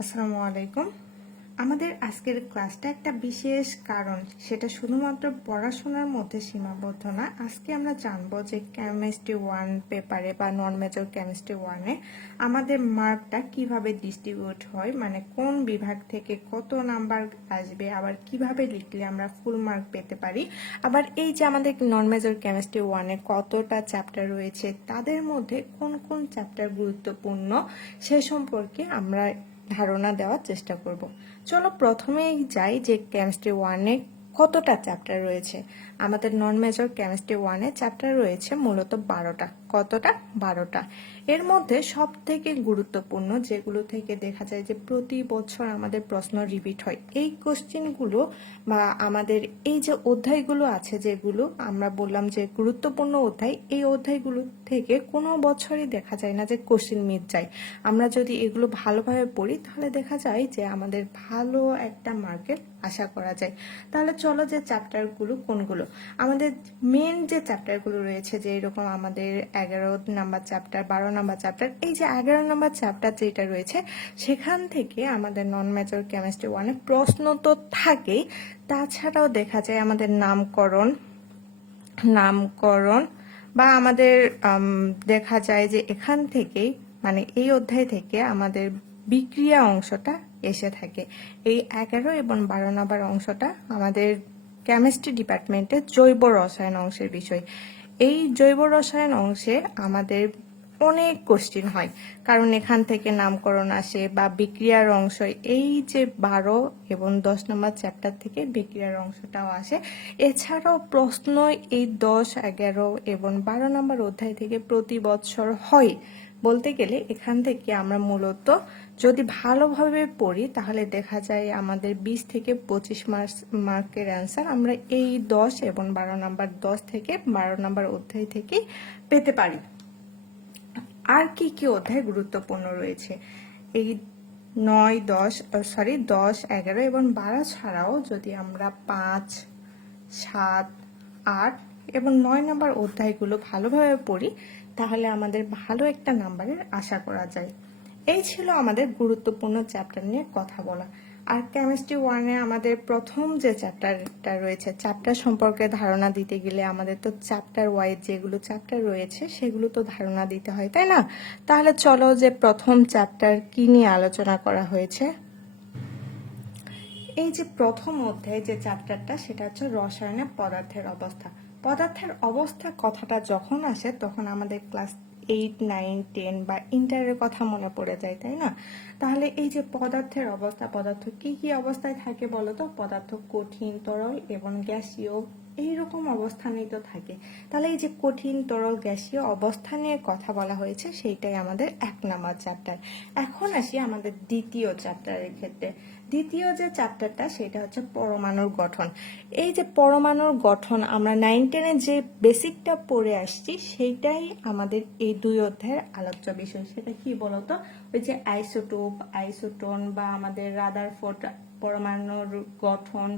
আসসালামু আলাইকুম। আমাদের আজকের ক্লাসটা একটা বিশেষ কারণ, সেটা শুধুমাত্র পড়াশোনার মধ্যে সীমাবদ্ধ না। আজকে আমরা জানবো যে কেমিস্ট্রি 1 পেপারে বা নন মেজর কেমিস্ট্রি 1-এ আমাদের মার্কটা কিভাবে ডিস্ট্রিবিউট হয়, মানে কোন বিভাগ থেকে কত নাম্বার আসবে, আবার কিভাবে লিখলে আমরা ফুল মার্ক পেতে পারি। আবার এই যে আমাদের নন মেজর কেমিস্ট্রি 1-এ কতটা চ্যাপ্টার রয়েছে, তাদের মধ্যে কোন কোন চ্যাপ্টার গুরুত্বপূর্ণ, সে সম্পর্কে আমরা ধারণা দেওয়ার চেষ্টা করব। চলো প্রথমেই যাই যে কেমিস্ট্রি 1-এ কতটা চ্যাপ্টার রয়েছে। আমাদের নন মেজর কেমিস্ট্রি 1-এ চ্যাপ্টার রয়েছে মূলত 12টা। কতটা? 12টা। এর মধ্যে সব থেকে গুরুত্বপূর্ণ যেগুলো থেকে দেখা যায় যে প্রতি বছর আমাদের প্রশ্ন রিপিট হয়, এই কোশ্চেনগুলো বা আমাদের এই যে অধ্যায়গুলো আছে, যেগুলো আমরা বললাম যে গুরুত্বপূর্ণ অধ্যায়, এই অধ্যায়গুলো থেকে কোনো বছরই দেখা যায় না যে কোশ্চেন মিস যায়। আমরা যদি এগুলো ভালোভাবে পড়ি তাহলে দেখা যায় যে আমাদের ভালো একটা মার্কের আশা করা যায়। তাহলে চলো যে চ্যাপ্টারগুলো কোনগুলো। আমাদের মেন যে চ্যাপ্টারগুলো রয়েছে, যে এরকম আমাদের 11 নাম্বার চ্যাপ্টার, 12 নাম্বার চ্যাপ্টার, এই যে 11 নাম্বার চ্যাপ্টার যেটা রয়েছে, সেখান থেকে আমাদের নন মেজর কেমিস্ট্রি 1-এ প্রশ্ন তো থাকেই, তাছাড়াও দেখা যায় আমাদের নামকরণ বা আমাদের দেখা যায় যে এখান থেকেই, মানে এই অধ্যায় থেকে আমাদের বিক্রিয়া অংশটা এসে থাকে। এই 11 এবং 12 নম্বর অংশটা আমাদের কেমিস্ট্রি ডিপার্টমেন্টের জৈব রসায়ন অংশের বিষয়। এই জৈব রসায়ন অংশে আমাদের অনেক কোশ্চিন হয়, কারণ এখান থেকে নামকরণ আসে বা বিক্রিয়ার অংশ। এই যে 12 এবং 10 নম্বর চ্যাপ্টার থেকে বিক্রিয়ার অংশটাও আসে। এছাড়াও প্রশ্ন এই 10, 11 এবং 12 নম্বর অধ্যায় থেকে প্রতি বছর হয়। বলতে গেলে এখান থেকে আমরা মূলত যদি ভালোভাবে পড়ি তাহলে দেখা যায় আমাদের 20 থেকে 25 মার্কের অ্যান্সার আমরা এই 10 এবং 12 নম্বর 10 থেকে 12 নম্বর অধ্যায় থেকে পেতে পারি। আর কি কি অধ্যায় গুরুত্বপূর্ণ রয়েছে, এই 10, 11 এবং 12 ছাড়াও যদি আমরা 5, 7, 8 এবং 9 নম্বর অধ্যায়গুলো ভালোভাবে পড়ি তাহলে আমাদের ভালো একটা নাম্বারের আশা করা যায়। এই ছিল আমাদের গুরুত্বপূর্ণ চ্যাপ্টার নিয়ে কথা বলা। আর কেমিস্ট্রি 1-এ আমাদের প্রথম যে চ্যাপ্টারটা রয়েছে, চ্যাপ্টার সম্পর্কে ধারণা দিতে গেলে আমাদের তো চ্যাপ্টার ওয়াইজ যেগুলো চ্যাপ্টার রয়েছে সেগুলো তো ধারণা দিতে হয়, তাই না? তাহলে চলো যে প্রথম চ্যাপ্টার কি নিয়ে আলোচনা করা হয়েছে। এই যে প্রথম অধ্যায় যে চ্যাপ্টারটা, সেটা হচ্ছে রসায়নে পদার্থের অবস্থা। পদার্থের অবস্থা কথাটা যখন আসে তখন আমাদের ক্লাস 8, 9, 10 বা ইন্টারের কথা মনে পড়ে যায়, তাই না? তাহলে এই যে পদার্থের অবস্থা, পদার্থ কি কি অবস্থায় থাকে বলতো? পদার্থ কঠিন, তরল এবং গ্যাসীয় এইরকম অবস্থানেই তো থাকে। তাহলে এই যে কঠিন, তরল, গ্যাসীয় অবস্থা নিয়ে কথা বলা হয়েছে, সেইটাই আমাদের 1 নাম্বার চ্যাপ্টার। এখন আসি আমাদের দ্বিতীয় চ্যাপ্টারের ক্ষেত্রে। দ্বিতীয় যে চ্যাপ্টারটা সেটা হচ্ছে পরমাণুর গঠন। এই যে পরমাণুর গঠন আমরা 9, 10-এ যে বেসিকটা পড়ে আসছি, সেইটাই আমাদের এই 2 অধ্যায়ের আলোচ্য বিষয়। সেটা কি বলতো? ওই যে আইসোটোপ, আইসোটোন বা আমাদের রাদারফোর্ড পরমাণুর গঠন,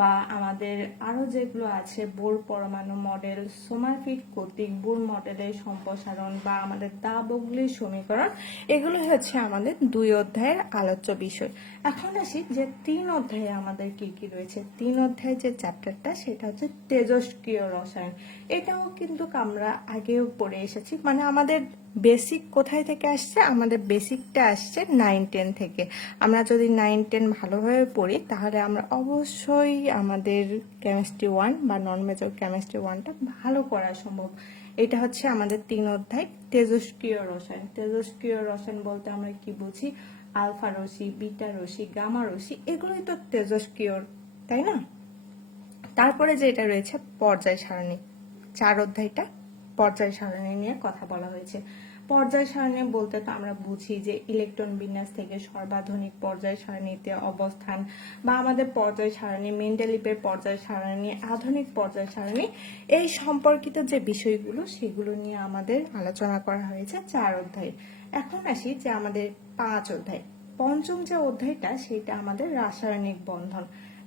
বা আমাদের আরো যেগুলো আছে বোর পরমাণু মডেল, সোমারফিল্ড কর্তৃক বোর মডেলের সম্প্রসারণ বা আমাদের দা-ব্রগলির সমীকরণ, এগুলো হচ্ছে আমাদের 2 অধ্যায়ের আলোচ্য বিষয়। এখন আসি যে 3 অধ্যায়ে আমাদের কি কি রয়েছে। 3 অধ্যায়ে যে চ্যাপ্টারটা সেটা হচ্ছে তেজস্ক্রিয় রসায়ন। এটাও কিন্তু আমরা আগেও পড়ে এসেছি, মানে আমাদের বেসিক কোথায় থেকে আসছে? আমাদের বেসিকটা আসছে 9, 10 থেকে। আমরা যদি 9, 10 ভালোভাবে পড়ি তাহলে আমরা অবশ্যই আমাদের কেমিস্ট্রি 1 বা নন মেজর কেমিস্ট্রি 1টা ভালো করা সম্ভব। এটা হচ্ছে আমাদের 3 অধ্যায় তেজস্ক্রিয় রসায়ন। তেজস্ক্রিয় রসায়ন বলতে আমরা কি বুঝি? আলফা রশ্মি, বিটা রশ্মি, গামা রশ্মি, এগুলোই তো তেজস্ক্রিয়, তাই না? তারপরে যেটা রয়েছে পর্যায় সারণী, 4 অধ্যায়টা পর্যায় সারণী নিয়ে কথা বলা হয়েছে। পর্যায় সারণী বলতে তো আমরা বুঝি যে ইলেকট্রন বিন্যাস থেকে সর্বাধুনিক পর্যায় সারণীতে অবস্থান, বা আমাদের পর্যায় সারণী, মেন্ডেলিভের পর্যায় সারণী, আধুনিক পর্যায় সারণী, এই সম্পর্কিত যে বিষয়গুলো সেগুলো নিয়ে আমাদের আলোচনা করা হয়েছে 4 অধ্যায়ে। এখন আসি যে আমাদের 5 অধ্যায়। পঞ্চম যে অধ্যায়টা সেটা আমাদের রাসায়নিক বন্ধন।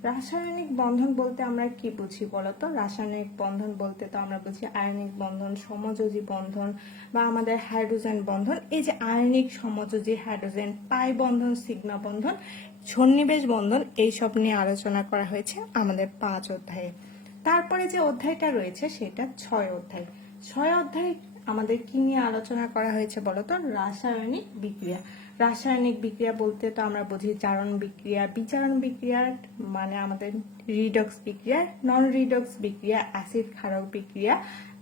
রাসায়নিক বন্ধন বলতে আমরা কি বুঝি বলতো? রাসায়নিক বন্ধন বলতে তো আমরা বুঝি আয়নিক বন্ধন, সমযোজী বন্ধন বা আমাদের হাইড্রোজেন বন্ধন। এই যে আয়নিক, সমযোজী, হাইড্রোজেন, পাই বন্ধন, সিগমা বন্ধন, সন্নিবেশ বন্ধন, এইসব নিয়ে আলোচনা করা হয়েছে আমাদের 5 অধ্যায়ে। তারপরে যে অধ্যায়টা রয়েছে সেটা 6 অধ্যায়। 6 অধ্যায় আমাদের কি নিয়ে আলোচনা করা হয়েছে বলতো? রাসায়নিক বিক্রিয়া। রাসায়নিক বিক্রিয়া বলতে তো আমরা বুঝি জারণ বিক্রিয়া, বিজারণ বিক্রিয়া মানে আমাদের রিডক্স বিক্রিয়া, নন রিডক্স বিক্রিয়া, অ্যাসিড ক্ষারক বিক্রিয়া,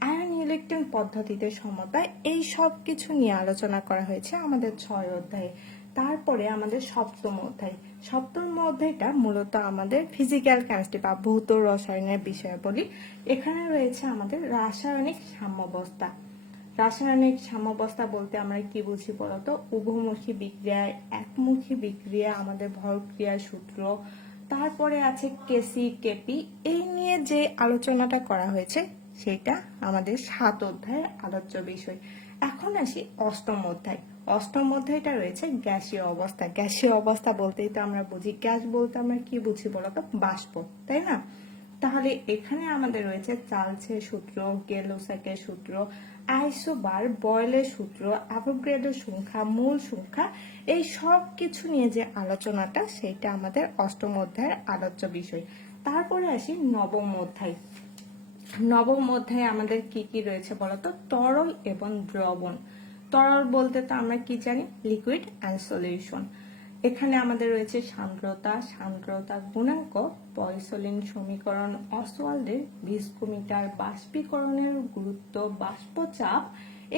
আয়ন ইলেকট্রন পদ্ধতিতে সমতা, এই সব কিছু নিয়ে আলোচনা করা হয়েছে আমাদের 6 অধ্যায়ে। তারপরে আমাদের সপ্তম অধ্যায়। সপ্তম অধ্যায়টা মূলত আমাদের ফিজিক্যাল কেমিস্ট্রি বা ভৌত রসায়নের বিষয়াবলী। এখানে রয়েছে আমাদের রাসায়নিক সাম্যাবস্থা। রাসায়নিক সাম্যাবস্থা বলতে আমরা কি বুঝি বলতো? উভমুখী বিক্রিয়া, একমুখী বিক্রিয়া, আমাদের ভরক্রিয়া সূত্র, তারপরে আছে কেসি, কেপি, এই নিয়ে যে আলোচনাটা করা হয়েছে সেটা আমাদের 7 অধ্যায়ের আলোচ্য বিষয়। এখন আসি অষ্টম অধ্যায়। অষ্টম অধ্যায়টা রয়েছে গ্যাসীয় অবস্থা। গ্যাসীয় অবস্থা বলতেই তো আমরা বুঝি, গ্যাস বলতে আমরা কি বুঝি বলতো? বাষ্প, তাই না? তাহলে এখানে আমাদের রয়েছে চার্লসের সূত্র, গেলোসাকের সূত্র, আইসোবার, বয়েলের সূত্র, অ্যাভোগাড্রোর সংখ্যা, মূল সংখ্যা, এই সব কিছু নিয়ে যে আলোচনাটা সেটা আমাদের অষ্টম অধ্যায়ের আলোচ্য বিষয়। তারপরে আসি নবম অধ্যায়। নবম অধ্যায়ে আমাদের কি কি রয়েছে বলতো? তরল এবং দ্রবণ। তরল বলতে তো আমরা কি জানি? Liquid and solution. এখানে আমাদের রয়েছে সান্দ্রতা, সান্দ্রতা গুণাঙ্ক, পয়সলিন সমীকরণ, অসওয়াল্ডের ভিস্কোমিটার, বাষ্পীকরণের গুরুত্ব, বাষ্পচাপ,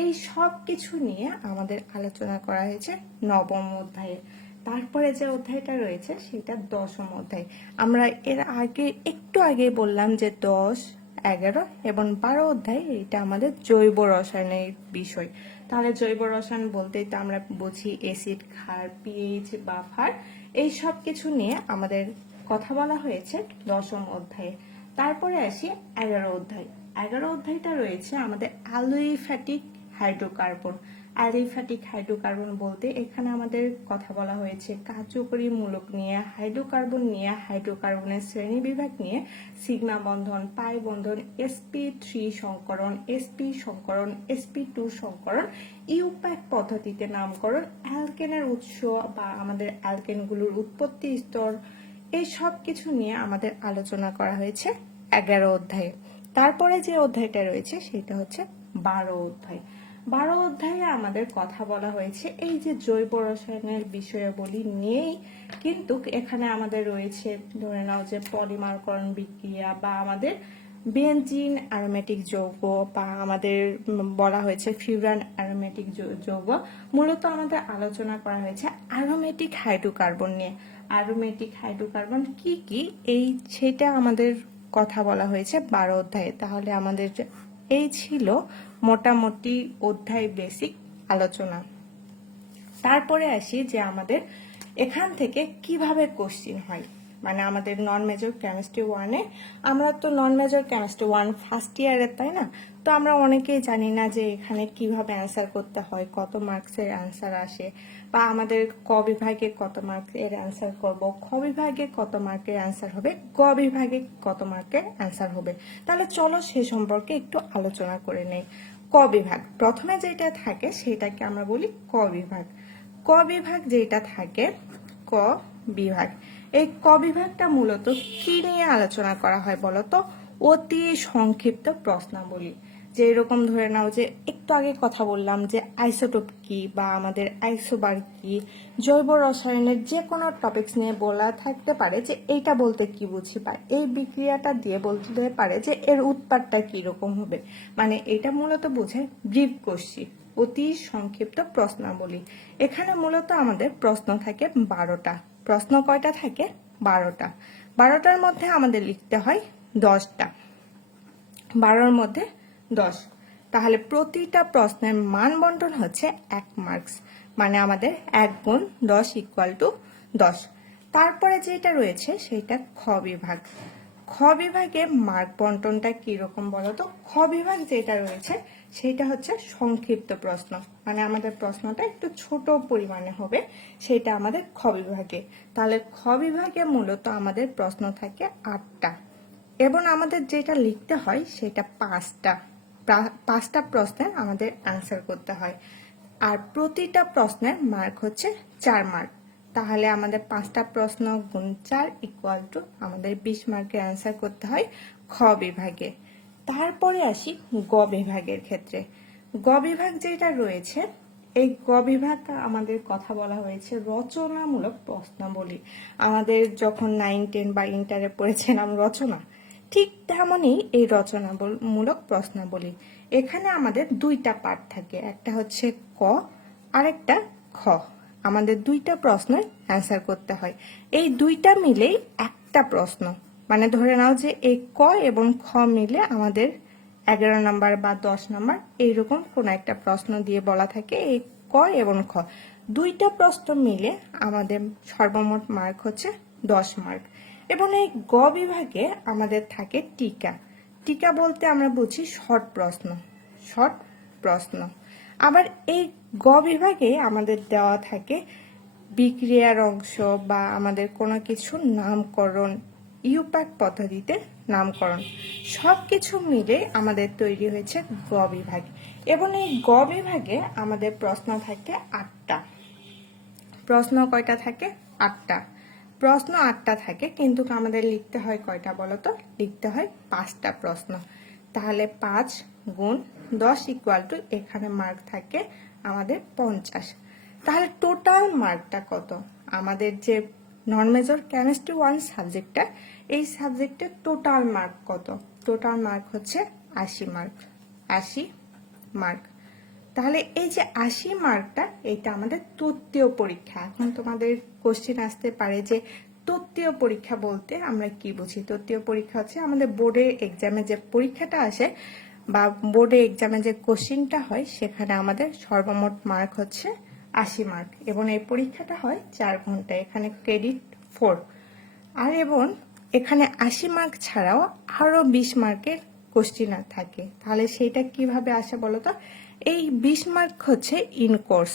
এই সব কিছু নিয়ে আমাদের আলোচনা করা হয়েছে নবম অধ্যায়ে। তারপরে যে অধ্যায়টা রয়েছে সেটা দশম অধ্যায়। আমরা এর আগে একটু আগে বললাম যে 10, 11 এবং 12 অধ্যায় এটা আমাদের জৈব রসায়নের বিষয়। তাহলে জৈব রসায়ন বলতেই তো আমরা বুঝি অ্যাসিড, ক্ষার, পিএইচ, বাফার, এই সব কিছু নিয়ে আমাদের কথা বলা হয়েছে দশম অধ্যায়ে। তারপরে আসি 11 অধ্যায়। 11 অধ্যায়টা রয়েছে আমাদের অ্যালিফ্যাটিক হাইড্রোকার্বন। অ্যালিফ্যাটিক হাইড্রোকার্বন বলতে এখানে আমাদের কথা বলা হয়েছে কার্যকরী মূলক নিয়ে, হাইড্রোকার্বন নিয়ে, হাইড্রোকার্বনের শ্রেণী বিভাগ নিয়ে, সিগমা বন্ধন, পাই বন্ধন, sp3 সংকরণ, sp সংকরণ, sp2 সংকরণ, ইউপ্যাক পদ্ধতিতে নামকরণ, অ্যালকেনের উৎস বা আমাদের অ্যালকেনগুলোর উৎপত্তি স্তর, এই সব কিছু নিয়ে আমাদের আলোচনা করা হয়েছে 11 অধ্যায়ে। তারপরে যে অধ্যায়টা রয়েছে সেটা হচ্ছে 12 অধ্যায়। 12 অধ্যায়ে আমাদের কথা বলা হয়েছে এই যে জৈব রসায়নের বিষয়াবলী নিয়েই, কিন্তু এখানে আমাদের রয়েছে ধরে নাও যে পলিমারকরণ বিক্রিয়া বা আমাদের বেনজিন অ্যারোমেটিক যৌগ বা আমাদের বলা হয়েছে ফিউরান অ্যারোমেটিক যৌগ। মূলত আমাদের আলোচনা করা হয়েছে অ্যারোমেটিক হাইড্রোকার্বন নিয়ে। অ্যারোমেটিক হাইড্রোকার্বন কি কি এই সেটা আমাদের কথা বলা হয়েছে 12 অধ্যায়ে। তাহলে আমাদের এই ছিল মোটামুটি অধ্যায় বেসিক আলোচনা। তারপরে আসি যে আমাদের এখান থেকে কিভাবে কোশ্চিন হয়, মানে আমাদের নন মেজর কেমিস্ট্রি 1-এ, আমরা তো নন মেজর কেমিস্ট্রি 1 ফার্স্ট ইয়ারে, তাই না? তো আমরা অনেকেই জানি না যে এখানে কিভাবে অ্যান্সার করতে হয়, কত মার্কসের অ্যান্সার আসে, বা আমাদের ক বিভাগে কত মার্কের অ্যান্সার করব, খ বিভাগে কত মার্কের অ্যান্সার হবে, গ বিভাগে কত মার্কের অ্যান্সার হবে। তাহলে চলো সে সম্পর্কে একটু আলোচনা করে নেই। ক বিভাগ প্রথমে যেটা থাকে সেটাকে আমরা বলি ক বিভাগ। ক বিভাগ যেটা থাকে, ক বিভাগ, এই ক বিভাগটা মূলত কি নিয়ে আলোচনা করা হয় বলতো? অতি সংক্ষিপ্ত প্রশ্নাবলী। যে এরকম ধরে নাও যে একটু আগে কথা বললাম যে আইসোটোপ কি বা আমাদের আইসোবার কি, জৈব রসায়নের যে কোনো টপিকস নিয়ে বলা থাকতে পারে যে এইটা বলতে কি বুঝি, বা এই বিক্রিয়াটা দিয়ে বলতে পারে যে এর উৎপাদটা কিরকম হবে। মানে এটা মূলত বোঝায় ব্রিফ কোশ্চিন, অতি সংক্ষিপ্ত প্রশ্নাবলী। এখানে মূলত আমাদের প্রশ্ন থাকে 12টা। প্রশ্ন কয়টা থাকে? 12টা। 12টার মধ্যে আমাদের লিখতে হয় 10টা। 12র মধ্যে 10। তাহলে প্রতিটা প্রশ্নের মান বন্টন হচ্ছে 1 মার্কস, মানে আমাদের 1 গুণ 10 = 10। তারপরে যেটা রয়েছে সেটা খ বিভাগ। খ বিভাগে মার্ক বন্টনটা কিরকম বলতো? খ বিভাগ যেটা রয়েছে সেটা হচ্ছে সংক্ষিপ্ত প্রশ্ন, মানে আমাদের প্রশ্নটা একটু ছোট পরিমাণে হবে, সেটা আমাদের খ বিভাগে। তাহলে খ বিভাগে মূলত আমাদের প্রশ্ন থাকে 8টা, এবং আমাদের যেটা লিখতে হয় সেটা 5টা প্রশ্নের আমাদের অ্যান্সার করতে হয়। আর প্রতিটা প্রশ্নের মার্ক হচ্ছে 4 মার্ক। তাহলে আমাদের 5টা প্রশ্ন গুণ 4 ইকুয়াল টু আমাদের 20 মার্কের অ্যান্সার করতে হয় খ বিভাগে। তারপরে আসি গ বিভাগের ক্ষেত্রে। গ বিভাগ যেটা রয়েছে, এই গ বিভাগ আমাদের কথা বলা হয়েছে রচনামূলক প্রশ্নাবলী। আমাদের যখন 9, 10 বা ইন্টারে পড়েছিলাম রচনা, ঠিক তেমনই এই রচনামূলক প্রশ্নাবলী। এখানে আমাদের 2টা পার্ট থাকে, একটা হচ্ছে ক আর একটা খ। আমাদের 2টা প্রশ্নের অ্যান্সার করতে হয়। এই 2টা মিলেই একটা প্রশ্ন, মানে ধরে নাও যে এই ক এবং খ মিলে আমাদের 11 নাম্বার বা 10 নাম্বার এইরকম কোন একটা প্রশ্ন দিয়ে বলা থাকে এই ক এবং খ। 2টা প্রশ্ন মিলে আমাদের সর্বমোট মার্ক হচ্ছে 10 মার্ক। এবং এই গ বিভাগে আমাদের থাকে টিকা। টিকা বলতে আমরা বুঝি শর্ট প্রশ্ন। আবার এই গ বিভাগে আমাদের দেওয়া থাকে বিক্রিয়ার অংশ বা আমাদের কোনো কিছু নামকরণ, ইউপ্যাক পদ্ধতিতে নামকরণ, সবকিছু মিলে আমাদের তৈরি হয়েছে গ বিভাগ। এবং এই গ বিভাগে আমাদের প্রশ্ন থাকে 8টা। প্রশ্ন কয়টা থাকে? 8টা। প্রশ্ন 8টা থাকে, কিন্তু আমাদের লিখতে হয় কয়টা বলতো? লিখতে হয় 5টা প্রশ্ন। তাহলে 5 গুণ 10 ইকুয়াল টু এখানে মার্ক থাকে আমাদের 50। তাহলে টোটাল মার্কটা কত? আমাদের যে নন মেজর কেমিস্ট্রি 1 সাবজেক্টটা, এই সাবজেক্টের টোটাল মার্ক কত? টোটাল মার্ক হচ্ছে 80 মার্ক। 80 মার্ক। তাহলে এই যে 80 মার্কটা, এটা আমাদের তৃতীয় পরীক্ষা। এখন তোমাদের কোশ্চেন আসতে পারে যে তৃতীয় পরীক্ষা বলতে আমরা কি বুঝি? তৃতীয় পরীক্ষা হচ্ছে আমাদের বোর্ডে এক্সামে যে পরীক্ষাটা আসে বা বোর্ডে এক্সামে যে কোশ্চেনটা হয়, সেখানে আমাদের সর্বমোট মার্ক হচ্ছে 80 মার্ক, এবং এই পরীক্ষাটা হয় 4 ঘন্টা। এখানে ক্রেডিট 4। আর এবং এখানে 80 মার্ক ছাড়াও আরো 20 মার্কের কোশ্চেন থাকে। তাহলে সেটা কিভাবে আসে বলতো? এই 20 মার্ক হচ্ছে ইন কোর্স।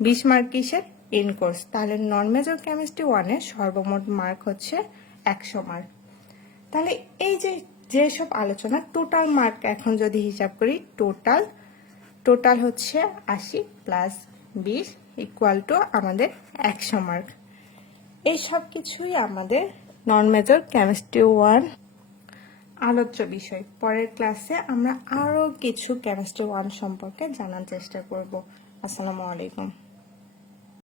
20 মার্ক কিসের? In course. তাহলে নন মেজর কেমিস্ট্রি 1 এর সর্বমোট মার্ক হচ্ছে 100 মার্ক। তাহলে এই যে যেসব আলোচনা, টোটাল মার্ক এখন যদি হিসাব করি, টোটাল হচ্ছে 80 প্লাস 20 ইকুয়াল টু আমাদের 100 মার্ক। এই সব কিছুই আমাদের নন মেজর কেমিস্ট্রি 1 আলোচ্য বিষয়। পরের ক্লাসে আমরা আরো কিছু কেমিস্ট্রি 1 সম্পর্কে জানার চেষ্টা করব। আসসালামু আলাইকুম।